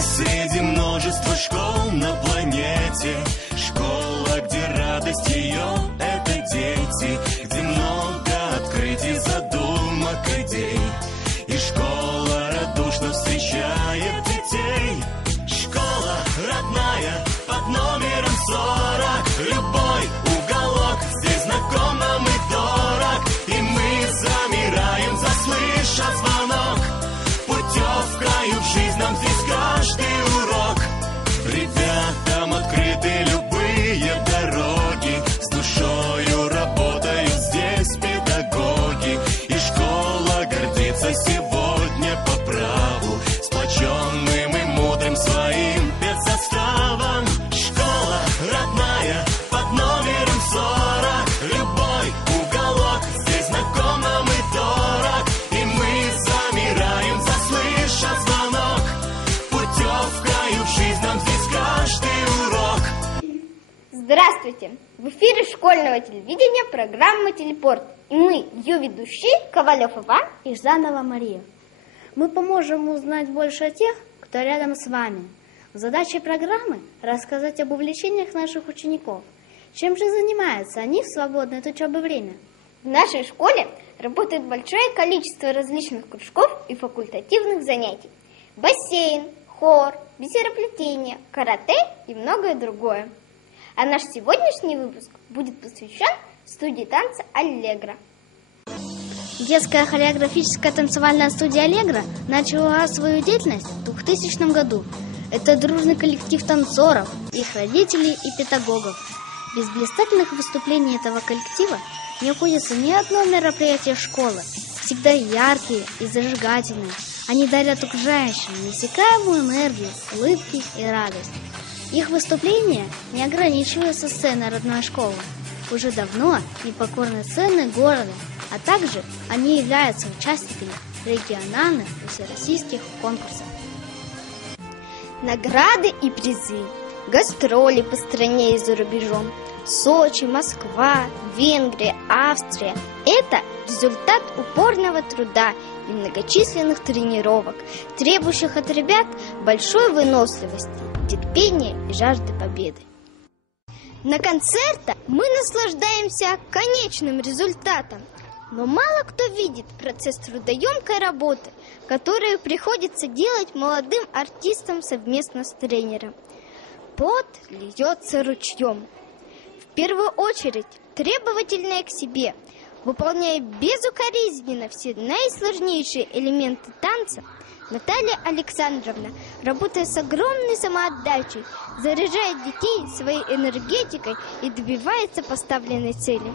И среди множества школ на планете школа, где радость ее — это дети, где много открытий, задумок, идей. И школа радушно встречает детей. Школа родная под номером 40. Любой уголок здесь знаком нам и дорог. И мы замираем, заслышав звонок. Путевкою в жизнь нам здесь каждый урок. Ребятам открыты любые дороги. С душою работают здесь педагоги. И школа гордится сегодня по праву сплоченным и мудрым своим педсоставом. Школа родная под номером 40. Любой уголок здесь знаком нам и дорог. И мы замираем, заслышав звонок. Путевкою в жизнь нам здесь каждый урок. Здравствуйте! В эфире школьного телевидения программа «Телепорт». И мы, ее ведущие, Ковалев Иван и Жанова Мария. Мы поможем узнать больше о тех, кто рядом с вами. Задача программы – рассказать об увлечениях наших учеников. Чем же занимаются они в свободное от учебы время? В нашей школе работает большое количество различных кружков и факультативных занятий. Бассейн, хор, бисероплетение, карате и многое другое. А наш сегодняшний выпуск будет посвящен студии танца «Аллегро». Детская хореографическая танцевальная студия «Аллегро» начала свою деятельность в 2000 году. Это дружный коллектив танцоров, их родителей и педагогов. Без блистательных выступлений этого коллектива не обходится ни одно мероприятие школы. Всегда яркие и зажигательные. Они дарят окружающим неиссякаемую энергию, улыбки и радость. Их выступления не ограничиваются сценой родной школы. Уже давно непокорны сцены города, а также они являются участниками региональных и всероссийских конкурсов. Награды и призы, гастроли по стране и за рубежом, Сочи, Москва, Венгрия, Австрия – это результат упорного труда и многочисленных тренировок, требующих от ребят большой выносливости, терпения и жажды победы. На концертах мы наслаждаемся конечным результатом, но мало кто видит процесс трудоемкой работы, которую приходится делать молодым артистам совместно с тренером. Пот льется ручьем. В первую очередь требовательная к себе, выполняя безукоризненно все наисложнейшие элементы танца, Наталья Александровна, работая с огромной самоотдачей, заряжает детей своей энергетикой и добивается поставленной цели.